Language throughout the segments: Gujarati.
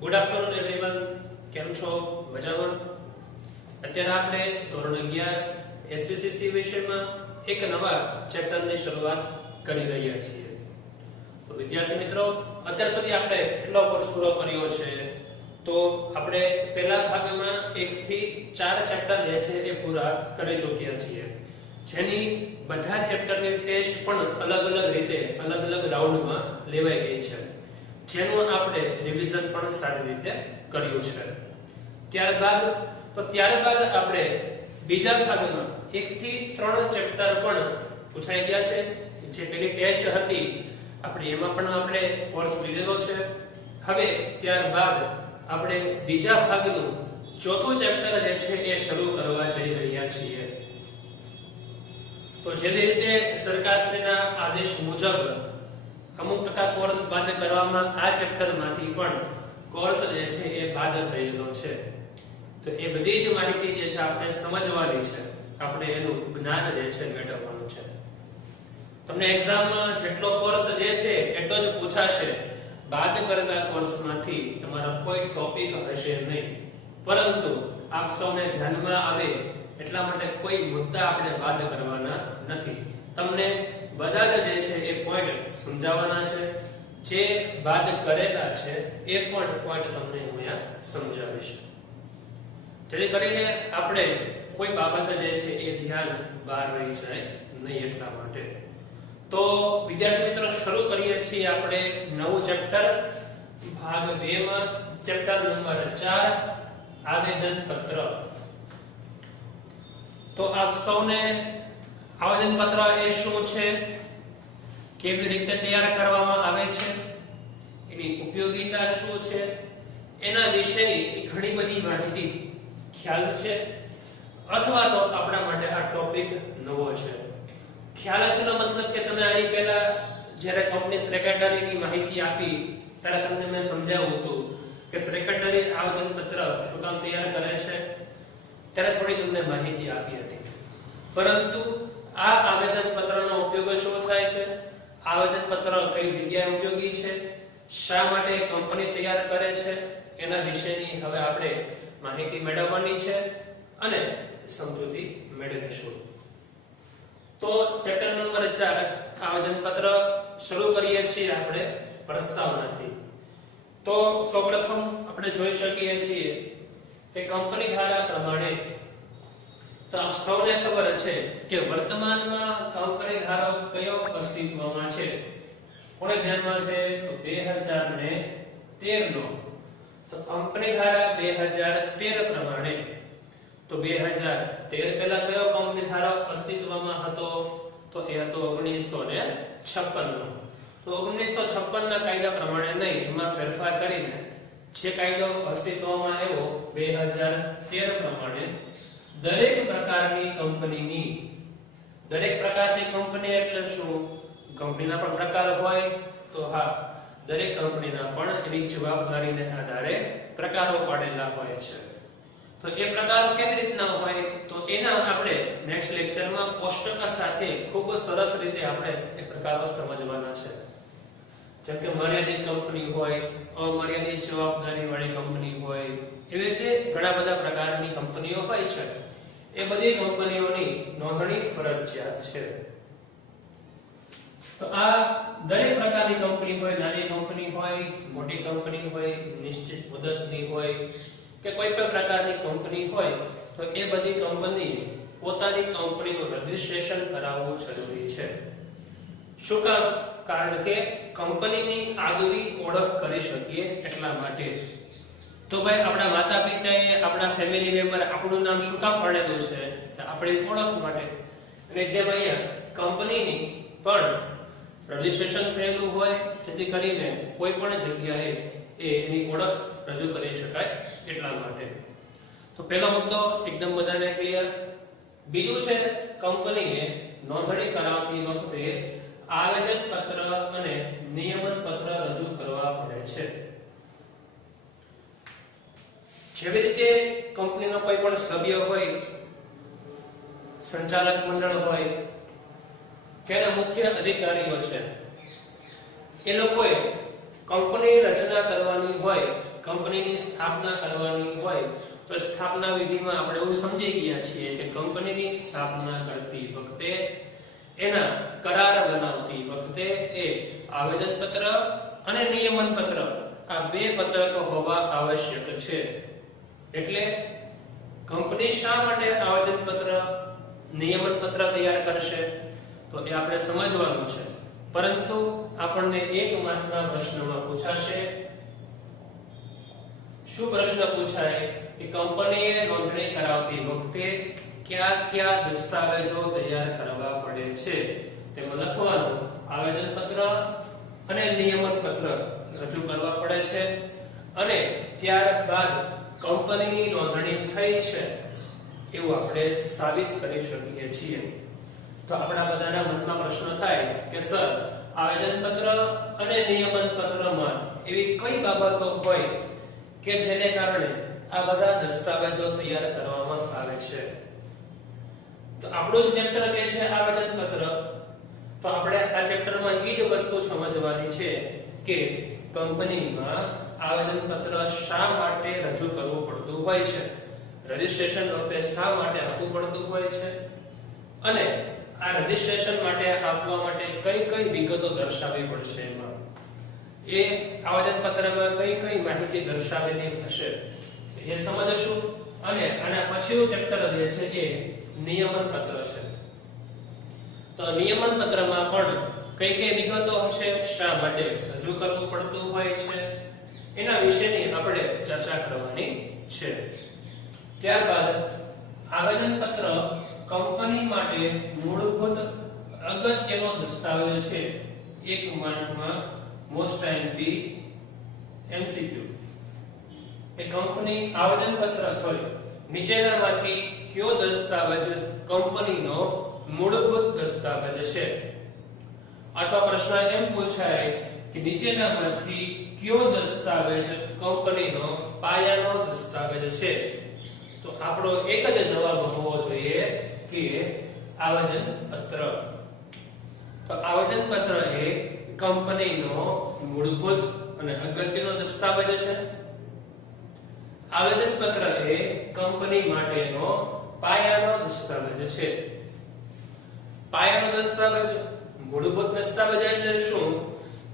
ગુડ આફ્ટરનૂન એવરીવન, કેમ છો? મજામાં? અત્યારે આપણે ધોરણ 11 એસપીસીસી વિષયમાં એક નવા ચેપ્ટરની શરૂઆત કરી રહ્યા છીએ. તો વિદ્યાર્થી મિત્રો, અત્યાર સુધી આપણે કેટલો કોર્સ પૂરો કર્યો છે? તો આપણે પહેલા ભાગમાં 1 થી 4 ચેપ્ટર જે છે એ પૂરા કરી ચૂક્યા છીએ, જેની બધા ચેપ્ટરની ટેસ્ટ પણ અલગ અલગ રીતે અલગ અલગ રાઉન્ડમાં લેવાઈ ગઈ છે, જેનું આપણે રિવિઝન પણ સારી રીતે કર્યું છે. ત્યારબાદ આપણે બીજા ભાગમાં 1 થી 3 ચેપ્ટર પણ પૂછાઈ ગયા છે. જે પેલી ટેસ્ટ હતી આપણે એમાં પણ આપણે કોર્સ લીધેલો છે. હવે ત્યારબાદ આપણે બીજા ભાગનું ચોથું ચેપ્ટર જે છે એ શરૂ કરવા જઈ રહ્યા છીએ. તો જેવી રીતે સરકારશ્રીના આદેશ મુજબ અમુક ટકા કોર્સ બાદ કરવામાં આ ચેપ્ટરમાંથી પણ કોર્સ જે છે એ બાદ થયેલો છે. તો એ બધી જ માહિતી જે છે આપણે સમજવાની છે, આપણે એનું જ્ઞાન જે છે મેળવવાનું છે. તમને એક્ઝામમાં જેટલો કોર્સ જે છે એટલો જ પૂછાશે. બાદ કરેલા કોર્સમાંથી તમારો કોઈ ટોપિક હશે નહીં, પરંતુ આપ સૌને ધ્યાનમાં આવે એટલા માટે કોઈ મુદ્દા આપણે બાદ કરવાના નથી. તમને બધા જે છે એ પોઈન્ટ સમજાવવાના છે. જે બાદ કરેલા છે એ પણ પોઈન્ટ તમને અહીંયા સમજાવીશ, જેથી કરીને આપણે કોઈ બાબત જે છે એ ધ્યાન બહાર રહી જાય નહીં એટલા માટે. તો વિદ્યાર્થી મિત્રો, શરૂ કરીએ છીએ આપણે નવું ચેપ્ટર ભાગ 2 માં, ચેપ્ટર નંબર 4 આવેદન પત્ર. તો આપ સૌને આવેદન પત્ર એ શું છે, કેવી રીતે તૈયાર કરવામાં આવે છે, એની ઉપયોગિતા શું છે, એના વિશેની ઘણી બધી માહિતી ખ્યાલ છે, અથવા તો આપણા માટે આ ટોપિક નવો છે. ખ્યાલ છેનો મતલબ કે તમે આની પહેલા જ્યારે કંપની સેક્રેટરીની માહિતી આપી ત્યારે તમને મેં સમજાવ્યું હતું કે સેક્રેટરી આવેદન પત્ર શું કામ તૈયાર કરે છે, ત્યારે થોડી તમને માહિતી આપી હતી. પરંતુ આ આવેદન પત્રનો ઉપયોગ શું થાય છે, આવેદન પત્ર કઈ જગ્યાએ ઉપયોગી છે, શા માટે કંપની તૈયાર કરે છે, એના વિશેની હવે આપણે માહિતી મેળવવાની છે અને સમજૂતી મેળવીશું. તો ચેપ્ટર નંબર 4 આવેદન પત્ર શરૂ કરીએ છીએ આપણે પ્રસ્તાવનાથી. તો સૌપ્રથમ આપણે જોઈ શકીએ છીએ કે કંપની ધારા પ્રમાણે, તો આપ સૌને ખબર છે કે વર્તમાનમાં કંપની ધારો કયો અસ્તિત્વમાં છે? કોને ધ્યાનમાં છે? તો 2013 નો. તો કંપની ધારા 2013 પ્રમાણે, તો 2013 પહેલા કયો કંપની ધારો અસ્તિત્વમાં હતો? તો એ હતો 1956 નો. તો 1956 ના કાયદા પ્રમાણે નહીં, એમાં ફેરફાર કરીને જે કાયદો અસ્તિત્વમાં આવ્યો 2013 પ્રમાણે, દરેક પ્રકારની કંપની એટલે શું? કંપનીના પણ પ્રકાર હોય, તો હા, દરેક કંપનીના પણ એની જવાબદારીને આધારે પ્રકારો પાડેલા હોય છે. તો એ પ્રકારો કેવી રીતના હોય, તો એના આપણે નેક્સ્ટ લેક્ચરમાં કોષ્ટક સાથે ખૂબ સરસ રીતે આપણે એ પ્રકારો સમજવાના છે. જેમ કે મર્યાદિત કંપની હોય, અમર્યાદિત જવાબદારી વાળી કંપની હોય, એવી રીતે ઘણા બધા પ્રકારની કંપનીઓ હોય છે. એ બધી કંપનીઓની નોંધણી ફરજિયાત છે. તો આ દરેક પ્રકારની કંપની હોય, નાની કંપની હોય, મોટી કંપની હોય, નિશ્ચિત મુદતની હોય કે કોઈ પણ પ્રકારની કંપની હોય, તો એ બધી કંપની પોતાની કંપનીનું રજિસ્ટ્રેશન કરાવવું જરૂરી છે. શું કામ? કારણ કે કંપનીની આગવી ઓળખ કરી શકીએ એટલા માટે. તો ભાઈ, આપણા માતા પિતાએ, આપણા ફેમિલી મેમ્બર આપણું નામ શું કામ પાડેલું છે? આપણી ઓળખ માટે. અને જેમ અહીંયા કંપનીની પણ રજિસ્ટ્રેશન થયેલું હોય, જેથી કરીને કોઈ પણ જગ્યાએ એની ઓળખ રજૂ કરી શકાય એટલા માટે. તો પહેલો મુદ્દો એકદમ બધાને ક્લિયર. બીજું છે, કંપનીએ નોંધણી કરાવતી વખતે આવેદન પત્ર અને નિયમન પત્ર રજૂ કરવા પડે છે. જેવી રીતે કંપનીનો કોઈ પણ સભ્ય હોય, સંચાલક મંડળ હોય કે મુખ્ય અધિકારીઓ છે, એ લોકોએ કંપની રચના કરવાની હોય, કંપનીની સ્થાપના કરવાની હોય તો સ્થાપના વિધિમાં આપણે એવું સમજી ગયા છીએ કે કંપનીની સ્થાપના કરતી વખતે એના કરાર બનાવતી વખતે એ આવેદનપત્ર અને નિયમનપત્ર આ બે પત્રકો હોવા આવશ્યક છે. એટલે કંપની શા માટે આવેદનપત્ર નિયમનપત્ર તૈયાર કરશે તો એ આપણે સમજવાનું છે. પરંતુ આપણને એક માર્કના પ્રશ્નમાં પૂછાશે. શું પ્રશ્ન પૂછાય કે કંપનીએ નોંધણી કરાવતી વખતે કયા દસ્તાવેજો તૈયાર કરવા પડે છે તેમાં લખવાનું આવેદનપત્ર અને નિયમનપત્ર રજૂ કરવા પડે છે અને ત્યારબાદ કંપનીની નોંધણી થઈ છે એવું આપણે સાબિત કરી શકીએ છીએ. તો આપણા બધાના મનમાં પ્રશ્ન થાય કે સર આવેદનપત્ર અને નિયમનપત્રમાં એવી કઈ બાબતો હોય કે જેને કારણે આ બધા દસ્તાવેજો તૈયાર કરવામાં આવે છે. તો આપણું જ ચેપ્ટર કે છે આવેદનપત્ર, તો આપણે આ ચેપ્ટરમાં એ જ વસ્તુ સમજવાની છે કે કંપનીમાં આવેદનપત્ર શા માટે રજૂ કરવું પડતું હોય છે, રજિસ્ટ્રેશન વખતે શા માટે આપવું પડતું હોય છે અને આ રજિસ્ટ્રેશન માટે આપવા માટે કઈ કઈ વિગતો દર્શાવવી પડશે, એમાં એ આવેદનપત્રમાં કઈ માહિતી દર્શાવેલી હશે એ સમજશું. અને આના પછીનું ચેપ્ટર જે છે એ નિયમનપત્ર છે. તો નિયમનપત્રમાં પણ કઈ વિગતો હશે, શા માટે રજૂ કરવું પડતું હોય છે એના વિશેની આપણે ચર્ચા કરવાની છે. ત્યારબાદ આવેદનપત્ર કંપની માટે મૂળભૂત અગત્યનો દસ્તાવેજ છે. એક માર્કમાં મોસ્ટ આઈએમપી એમસીક્યુ એ કંપની આવેદનપત્ર નીચેનામાંથી કયો દસ્તાવેજ કંપનીનો મૂળભૂત દસ્તાવેજ છે? અથવા પ્રશ્ન એમ પૂછાય કે નીચેનામાંથી કયો દસ્તાવેજ કંપનીનો પાયાનો દસ્તાવેજ છે? તો આપણો એક જ જવાબ હોવો જોઈએ કે આવેદનપત્ર. તો આવેદનપત્ર એ કંપનીનો મૂળભૂત અને અગત્યનો દસ્તાવેજ છે. આવેદનપત્ર એ કંપની માટેનો પાયાનો દસ્તાવેજ છે. પાયાનો દસ્તાવેજ, મૂળભૂત દસ્તાવેજ એટલે શું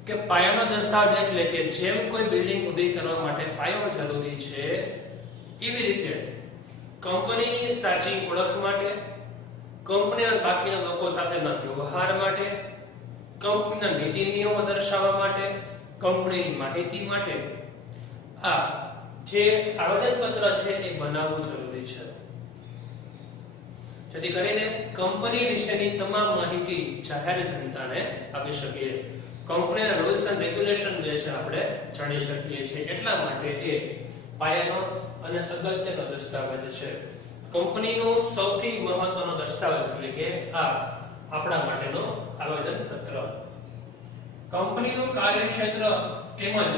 કે પાયાનો દસ્તાવેજ એટલે કે જેમ કોઈ બિલ્ડિંગ ઊભી કરવા માટે પાયો જરૂરી છે એવી રીતે કંપનીની સાચી ઓળખ માટે, કંપનીના બાકીના લોકો સાથેના વ્યવહાર માટે, કંપનીના નીતિ નિયમો દર્શાવવા માટે, કંપનીની માહિતી માટે આ જે આવેદનપત્ર છે એ બનાવવું જરૂરી છે, જેથી કરીને કંપની વિશેની તમામ માહિતી જાહેર જનતાને આપી શકીએ, કંપનીના રૂલ્સ એન્ડ રેગ્યુલેશન જે છે આપણે જાણી શકીએ છીએ. એટલા માટે એ પાયાનો અને અગત્યનો દસ્તાવેજ છે. કંપનીનો સૌથી મહત્વનો દસ્તાવેજ એટલે કે આ આપણા માટેનો આવેદનપત્ર. કંપનીનું કાર્યક્ષેત્ર તેમજ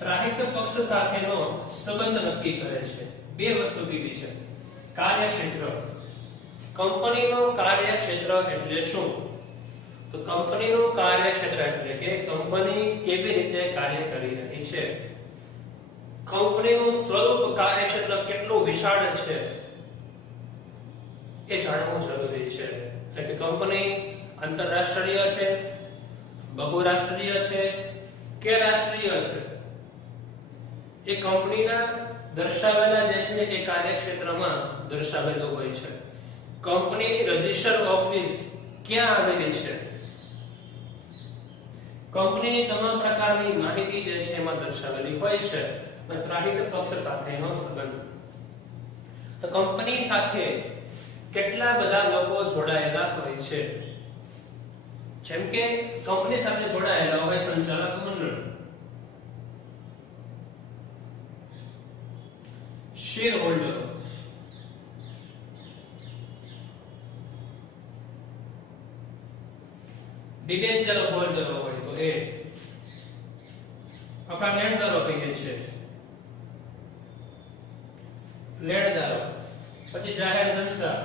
ત્રાહિત પક્ષ સાથેનો સંબંધ નક્કી કરે છે. બે વસ્તુ કીધી છે. કાર્યક્ષેત્ર, કંપનીનું કાર્યક્ષેત્ર એટલે શું? તો કંપનીનું કાર્યક્ષેત્ર એટલે કે કંપની કેવી રીતે કાર્ય કરી રહી છે, કંપનીનું સ્વરૂપ, કાર્યક્ષેત્ર કેટલું વિશાળ છે એ જાણવું જરૂરી છે. એટલે કે કંપની આંતરરાષ્ટ્રીય છે, બહુરાષ્ટ્રીય છે કે રાષ્ટ્રીય છે, એ કંપનીના દર્શાવેલા જે છે એ કાર્યક્ષેત્રમાં દર્શાવેલું હોય છે. કંપનીની રજિસ્ટર ઓફિસ ક્યાં આવેલી છે, કંપનીની તમામ પ્રકારની માહિતી જે છે એમાં દર્શાવેલી હોય છે. અને ત્રાહિત પક્ષ સાથેનો સંબંધ, તો કંપની સાથે કેટલા બધા લોકો જોડાયેલા હોય છે, જેમ કે કંપની સાથે જોડાયેલા હોય સંચાલક મંડળ, શેર હોલ્ડર, ડિબેન્ચર હોલ્ડર હોય તો એ આપણા લેણદારો કહીએ છીએ, લેણદારો, પછી જાહેર જનતા,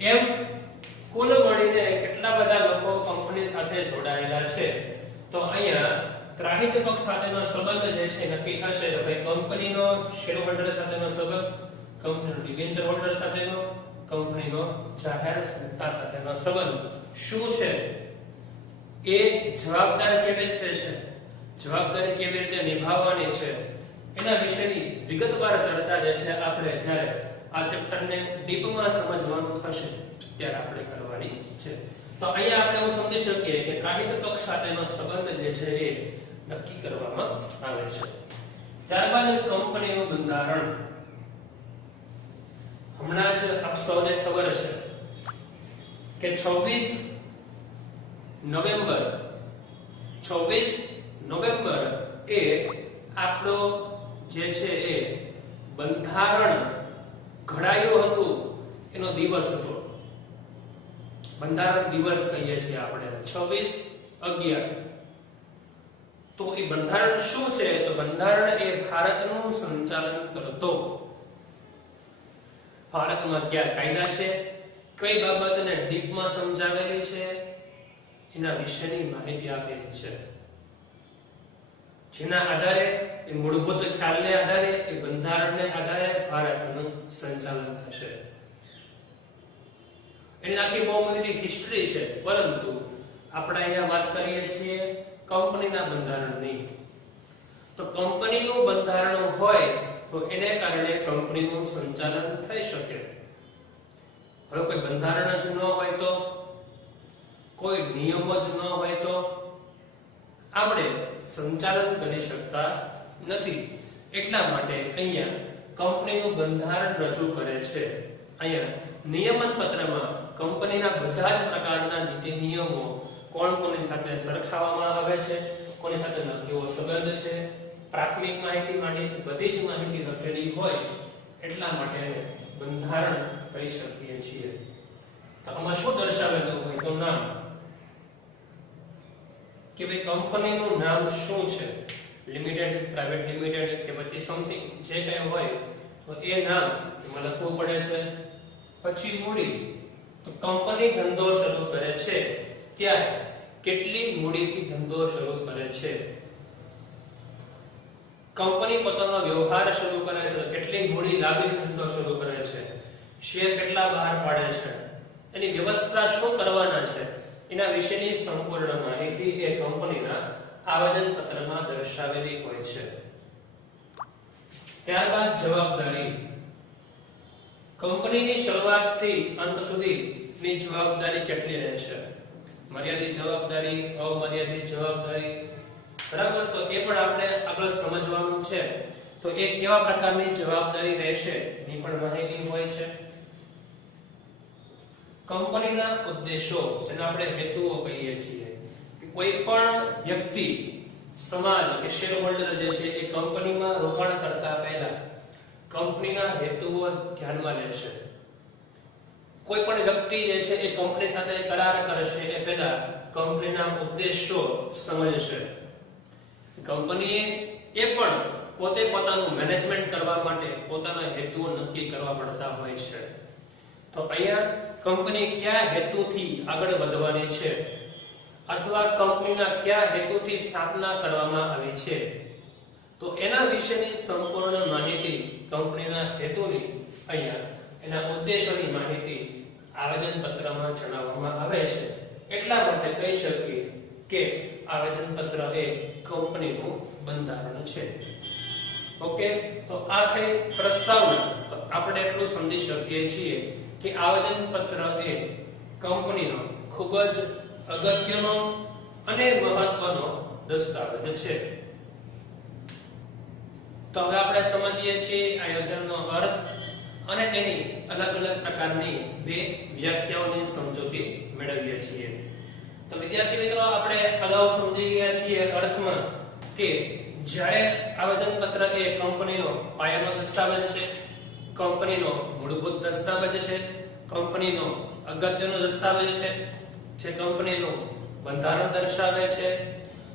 એમ કુલ મળીને કેટલા બધા લોકો કંપની સાથે જોડાયેલા છે તો તો અહીંયા ત્રાહિત પક્ષ સાથેનો સંબંધ જે છે નક્કી થશે તો ભાઈ કંપનીનો શેર હોલ્ડર સાથેનો સંબંધ, કંપનીનો ડિબેન્ચર હોલ્ડર સાથેનો, કંપનીનો જાહેર સત્તા સાથેનો સંબંધ શું છે, એ જવાબદાર કેવી રીતે છે, જવાબદારી કેવી રીતે નિભાવવાની છે, એના વિશેની વિગતવાર ચર્ચા જે છે આપણે જ્યારે આ ચેપ્ટરને ડીપમાં સમજવાનું થશે ત્યારે આપણે કરવાની છે. તો અહીંયા આપણે એવું સમજી શકીએ કે ત્રાહિત પક્ષ સાથેનો સંબંધ જે છે એ નક્કી કરવામાં આવે છે. ત્યારબાદ કંપનીનું બંધારણ. હમણાં જ આપ સૌને ખબર છે કે 26 નવેમ્બર એ આપણો જે છે એ બંધારણ ઘડાયું હતું એનો દિવસ હતો. બંધારણ દિવસ કહીએ છીએ આપણે 26/11. તો એ બંધારણ શું છે? તો બંધારણ એ ભારતનું સંચાલન કરતો, ભારતમાં કયા કાયદા છે, કઈ બાબતને ડીપમાં સમજાવેલી છે, એના વિશેની માહિતી આપેલી છે. જેના આધારે એ મૂળભૂત ખ્યાલને આધારે એ બંધારણને આધારે ભારતનું સંચાલન થશે. એની આખી બહુ મોટી હિસ્ટ્રી છે, પરંતુ આપણે અહીંયા વાત કરીએ છીએ કંપનીના બંધારણની. તો કંપનીનું બંધારણ હોય તો એને કારણે કંપનીનું સંચાલન થઈ શકે. હવે કોઈ બંધારણ જ ન હોય તો, કોઈ નિયમો જ ન હોય તો આપણે સંચાલન કરી શકતા નથી. એટલા માટે અહીંયા કંપનીનું બંધારણ રજૂ કરે છે. અહીંયા નિયમન પત્રમાં કંપનીના બધા જ પ્રકારના નીતિ નિયમો કોણ કોની સાથે સરખાવવામાં આવે છે, કોની સાથે કેવો સંબંધ છે, પ્રાથમિક માહિતી માંડીને બધી જ માહિતી લખેલી હોય એટલા માટે બંધારણ કહી શકીએ છીએ. તો આમાં શું દર્શાવેલું હોય તો નામ, કે ભાઈ કંપનીનું નામ શું છે, લિમિટેડ, પ્રાઇવેટ લિમિટેડ કે પછી સમથિંગ જે કંઈ હોય તો એ નામ એમાં લખવું પડે છે. પછી મૂડી, તો કંપની ધંધો શરૂ કરે છે ત્યારે કેટલી મૂડીથી ધંધો શરૂ કરે છે. કંપની પોતાનો વ્યવહાર શરૂ કરે છે તો કેટલી મૂડી લાવી ધંધો શરૂ કરે છે, શેર કેટલા બહાર પાડે છે, એની વ્યવસ્થા શું કરવાના છે, એના વિશેની સંપૂર્ણ માહિતી એ કંપનીના આવેદન પત્રમાં દર્શાવેલી હોય છે. ત્યારબાદ જવાબદારી. કંપનીની શરૂઆતથી અંત સુધીની જવાબદારી કેટલી રહેશે, મર્યાદિત જવાબદારી, અમર્યાદિત જવાબદારી, બરાબર. તો એ પણ આપણે આગળ સમજવાનું છે. તો એ કેવા પ્રકારની જવાબદારી રહેશે એની પણ માહિતી હોય છે. કંપનીના ઉદ્દેશો, જેને આપણે હેતુઓ કહીએ છીએ, કે કોઈ પણ વ્યક્તિ, સમાજ કે શેર હોલ્ડર જે છે એ કંપનીમાં રોકાણ કરતા પહેલા કંપનીના હેતુઓ ધ્યાનમાં લેશે. કોઈ પણ વ્યક્તિ જે છે એ કંપની સાથે કરાર કરશે એ પહેલા કંપનીના ઉદ્દેશો સમજશે. કંપનીએ એ પણ પોતે પોતાનું મેનેજમેન્ટ કરવા માટે પોતાના હેતુઓ નક્કી કરવા પડતા હોય છે. તો અહીંયા કંપની કયા હેતુથી આગળ વધવાની છે અથવા કંપનીના કયા હેતુથી સ્થાપના કરવામાં આવી છે, તો એના વિશેની સંપૂર્ણ માહિતી, કંપનીના હેતુની, અહીંયા એના ઉદ્દેશોની માહિતી આવેદન પત્રમાં જણાવવામાં આવે છે. એટલા માટે કહી શકીએ કે આવેદન પત્ર એ કંપનીનું બંધારણ છે. ઓકે, તો આ થઈ પ્રસ્તાવના. તો આપણે એટલું સમજી શકીએ છીએ કે આવેદન પત્ર એ કંપનીનો ખૂબ જ અગત્યનો અને મહત્વનો દસ્તાવેજ છે. તો હવે આપણે સમજીએ છીએ આયોજનનો અર્થ અને તેની અલગ અલગ પ્રકારની બે વ્યાખ્યાઓની સમજૂતી મેળવીએ છીએ. તો વિદ્યાર્થી મિત્રો, આપણે અગાઉ સમજી ગયા છીએ અર્થમાં કે જ્યારે આવેદન પત્ર એ કંપનીનો પાયાનો દસ્તાવેજ છે, કંપનીનો મૂળભૂત દસ્તાવેજ છે, કંપનીનો અગત્યનો દસ્તાવેજ છે, જે કંપનીનું બંધારણ દર્શાવે છે.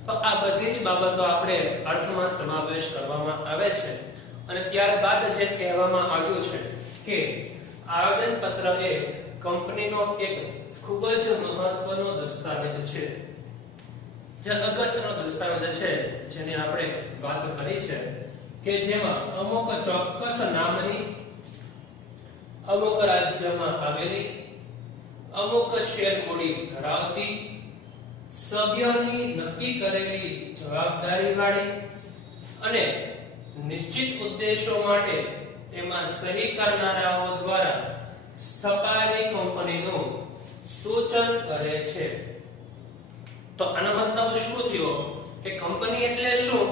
તો આ બધી જ બાબતો આપણે અર્થમાં સમાવેશ કરવામાં આવે છે. અને ત્યારબાદ જે કહેવામાં આવ્યું છે કે આવેદન પત્ર એ કંપનીનો એક ખૂબ જ મહત્વનો દસ્તાવેજ છે. જે અગત્યનો દસ્તાવેજ છે જેની આપણે વાત કરી છે કે જેમાં અમુક ચોક્કસ નામની, અમુક રાજ્યમાં આવેલી, અમુક શેર મૂડી ધરાવતી, સભ્યોની નક્કી કરેલી જવાબદારી વાળી અને નિશ્ચિત ઉદ્દેશો માટે તેમાં સહી કરનારાઓ દ્વારા સ્થપાયેલી કંપનીનું સૂચન કરે છે. તો આનો મતલબ શું થયો કે કંપની એટલે શું,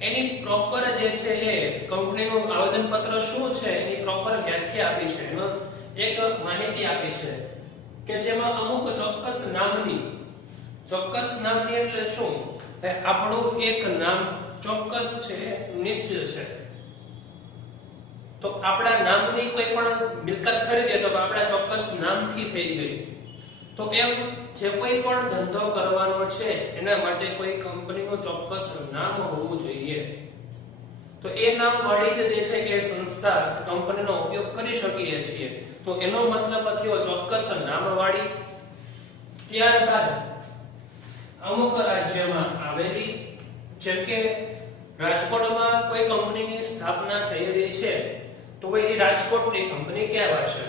એની પ્રોપર જે છે એ કંપનીનું આવેદનપત્ર શું છે એની પ્રોપર વ્યાખ્યા આપી છે, એમાં એક માહિતી આપી છે કે જેમાં અમુક ચોક્કસ નામની એટલે શું, આપણું એક નામ ચોક્કસ છે, નિશ્ચિત છે. તો આપણા નામની કોઈ પણ મિલકત ખરીદીએ તો આપણા ચોક્કસ નામથી થઈ ગઈ. તો એમ જે કોઈ પણ ધંધો કરવાનો છે એના માટે કોઈ કંપનીનું ચોક્કસ નામ હોવું જોઈએ. તો એ નામ વાળી જે છે એ સંસ્થા કંપનીનો ઉપયોગ કરી શકીએ છીએ. તો એનો મતલબ થયો ચોક્કસ નામ વાળી. ત્યારબાદ અમુક રાજ્યમાં આવેલી, જેમ કે રાજકોટમાં કોઈ કંપનીની સ્થાપના થયેલી છે તો એ રાજકોટની કંપની કહેવાશે.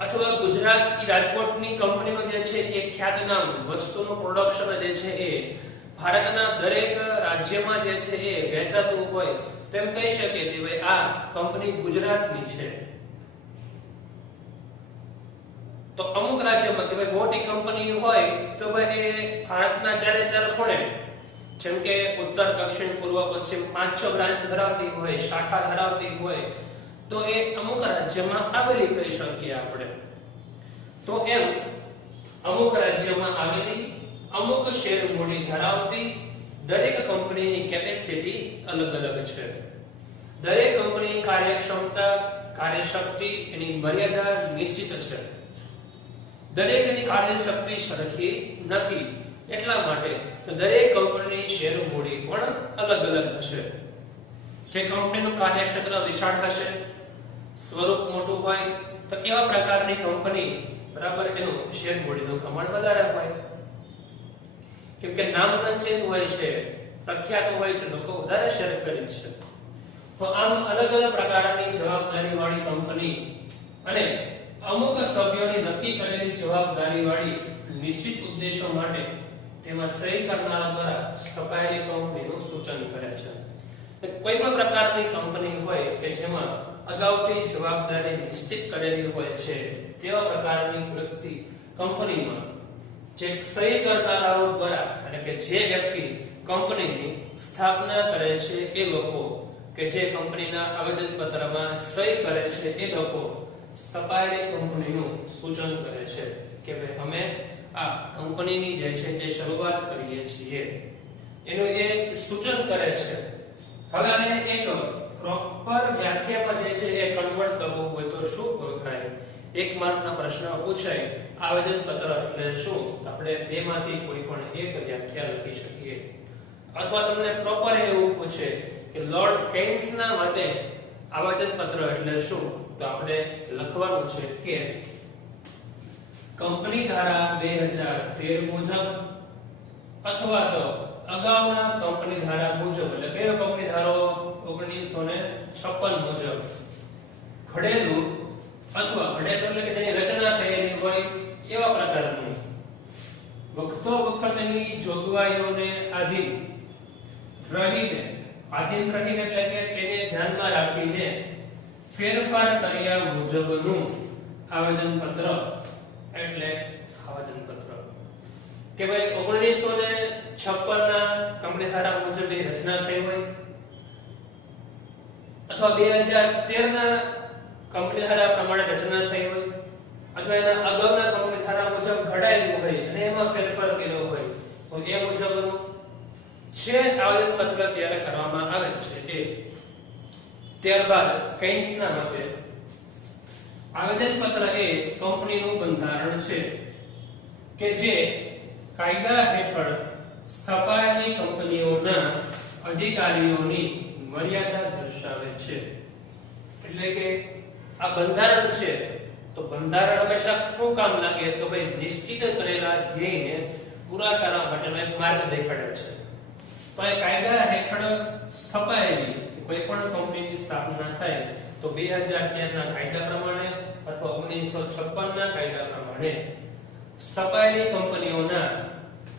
અથવા ગુજરાત રાજકોટની કંપનીનો જે છે એ ખ્યાતનામ વસ્તુનું પ્રોડક્શન જે છે એ ભારતના દરેક રાજ્યમાં જે છે એ વેચાતું હોય તો એમ કહી શકીએ કે ભાઈ આ કંપની ગુજરાતની છે. તો અમુક રાજ્યમાં કે ભાઈ મોટી કંપની હોય તો ભાઈ એ ભારતના ચારે ચાર ખૂણે, જેમ કે ઉત્તર, દક્ષિણ, પૂર્વ, પશ્ચિમ 5-6 બ્રાન્ચ ધરાવતી હોય, શાખા ધરાવતી હોય તો એ અમુક રાજ્યમાં આવેલી કહી શકીએ આપણે. તો એમ અમુક રાજ્યમાં આવેલી, અમુક શેર મૂડી ધરાવતી દરેક કંપનીની કેપેસિટી અલગ અલગ છે. દરેક કંપનીની કાર્યક્ષમતા, કાર્યશક્તિ, એની મર્યાદા નિશ્ચિત છે. દરેકની કાર્યશક્તિ સરખી નથી. એટલા માટે દરેક કંપનીની શેર મૂડી પણ અલગ અલગ હશે. જે કંપનીનું કાર્યક્ષેત્ર વિશાળ હશે, સ્વરૂપ મોટું હોય તો એવા પ્રકારની કંપની બરાબર એનું શેર મૂડીનું પ્રમાણ વધારે હોય. કેમ કે નામ રંજિત હોય છે, પ્રખ્યાત હોય છે, લોકો વધારે શેર ખરીદે છે. તો આમ અલગ અલગ પ્રકારની જવાબદારી વાળી કંપની અને અમુક સભ્યોની નક્કી કરેલી જવાબદારી વાળી નિશ્ચિત ઉદ્દેશો માટે તેમાં સહી કરનારા દ્વારા સ્થપાયેલી કંપનીનું સૂચન કરે છે. કોઈ પણ પ્રકારની કંપની હોય કે જેમાં અગાઉથી જવાબદારી નિશ્ચિત કરેલી હોય છે તેવા પ્રકારની વ્યક્તિ કંપનીમાં જે સહી કરનારાઓ દ્વારા, એટલે કે જે વ્યક્તિ કંપનીની સ્થાપના કરે છે એ લોકો, કે જે કંપનીના આવેદનપત્રમાં સહી કરે છે એ લોકો સ્થપાયેલી કંપનીનું સૂચન કરે છે કે ભાઈ અમે આ કંપનીની જે છે તે શરૂઆત કરીએ છીએ, એનું એ સૂચન કરે છે. હવે આને એક પ્રોપર વ્યાખ્યામાં જે છે એ કન્વર્ટ કરવું હોય તો શું થાય? એક માર્કના પ્રશ્ન પૂછાય આવેદનપત્ર એટલે શું? આપણે બેમાંથી કોઈ પણ એક વ્યાખ્યા લખી શકીએ. અથવા તમને પ્રોપર એવું પૂછે કે લોર્ડ કેન્સના મતે આવેદનપત્ર એટલે શું, તો આપણે લખવાનું છે કે કંપની ધારા 2013 મુજબ અથવા તો અગાઉના કંપની ધારા મુજબ, એટલે કયો કંપની ધારો 1956 મુજબ ઘડેલું અથવા ઘડેલું એટલે કે તેની રચના થયેલી હોય એવા પ્રકારનું વખતો વખતની જોગવાઈઓને આધીન રહીને એટલે કે તેને ધ્યાનમાં રાખીને ફેરફાર કર્યા મુજબનું આવેદનપત્ર એટલે આવેદનપત્ર. કે ભાઈ 1956 ના કંપની ધારા મુજબ રચના થઈ હોય અથવા 2013 ના કંપની ધારા પ્રમાણે રચના થઈ હોય અથવા એના અગાઉના કંપની ધારા મુજબ ઘડાયેલું હોય અને એમાં ફેરફાર કર્યો હોય તો એ મુજબનું જે આવેદનપત્ર તૈયાર કરવામાં આવે છે તે. ત્યારબાદ કેન્સના મતે આવેદનપત્ર એ કંપનીનું બંધારણ છે કે જે કાયદા હેઠળ સ્થપાયેલી કંપનીઓના અધિકારીઓની મર્યાદા દર્શાવે છે. એટલે કે આ બંધારણ છે તો બંધારણ હંમેશા શું કામ લાગે તો ભાઈ નિશ્ચિત કરેલા ધ્યેયને પૂરા કરવા માટેનો એક માર્ગ દેખાડે છે. તો એ કાયદા હેઠળ સ્થપાયેલી કોઈ પણ કંપનીની સ્થાપના થાય તો 2013 ના કાયદા પ્રમાણે અથવા 1956 ના કાયદા પ્રમાણે સ્થપાયેલી કંપનીઓના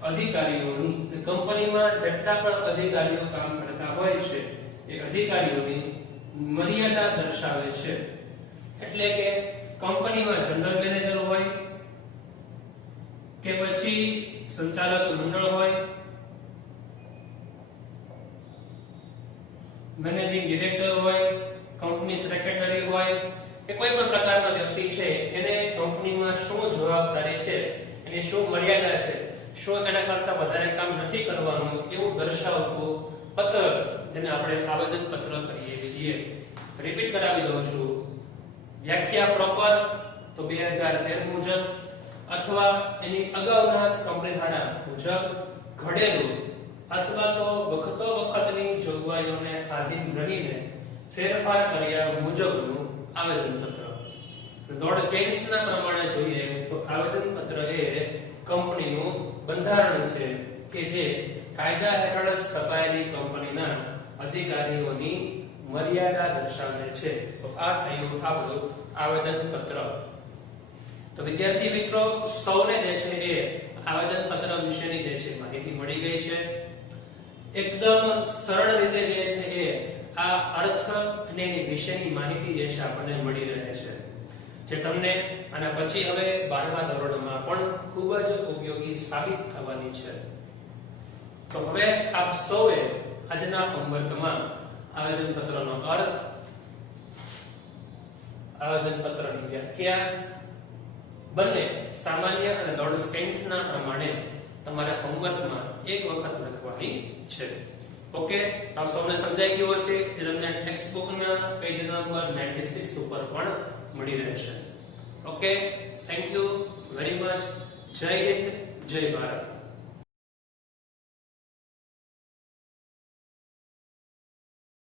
અધિકારીઓની કંપનીમાં જેટલા પણ અધિકારીઓ કામ કરતા હોય છે એ અધિકારીઓની મર્યાદા દર્શાવે છે. એટલે કે કંપનીમાં જનરલ મેનેજર હોય કે પછી સંચાલક મંડળ હોય, મેનેજિંગ ડિરેક્ટર હોય, કંપની સેક્રેટરી હોય કે કોઈ પણ પ્રકારનો વ્યક્તિ છે એને કંપનીમાં શું જવાબદારી છે, એની શું મર્યાદા છે, શું એના કરતા વધારે કામ નથી કરવાનું એવું દર્શાવતું પત્ર જેને આપણે આવેદન પત્ર કહીએ છીએ. રિપીટ કરાવી દઉં છું. વ્યાખ્યા પ્રોપર તો 2013 મુજબ અથવા એની અગાઉના કંપની ધારા મુજબ ઘડેલું અથવા તો વખતની જોગવાઈઓને આધીન રહીને ફેરફાર કર્યા મુજબનું આવેદનપત્ર. લોર્ડ કેન્સના પ્રમાણે જોઈએ તો આવેદનપત્ર એ કંપનીનું બંધારણ છે કે જે કાયદા હેઠળ સ્થપાયેલી કંપનીના અધિકારીઓની મર્યાદા દર્શાવે છે. તો આ થયું આપણું આવેદનપત્ર. તો વિદ્યાર્થી મિત્રો સૌને જે છે એ આવેદનપત્ર વિશેની જે છે માહિતી મળી ગઈ છે. એકદમ સરળ રીતે જે છે એ આ અર્થ અને એની વિશેની માહિતી જે છે આપણને મળી રહે છે, જે તમને આના પછી હવે 12મા ધોરણમાં પણ ખૂબ જ ઉપયોગી સાબિત થવાની છે. તો હવે આપ સૌએ આજના હોમવર્કમાં આવેદનપત્રનો અર્થ, આવેદનપત્રની વ્યાખ્યા બંને સામાન્ય અને લોર્ડ સ્પેન્સના પ્રમાણે તમારા હોમવર્કમાં એક વખત લખવાની છે. ઓકે, આપ સૌને સમજાઈ ગયું હશે કે તમને ટેક્સ્ટ બુકના પેજ નંબર 96 ઉપર પણ મળી રહેશે. Okay, thank you very much. જય હિન્દ, જય ભારત.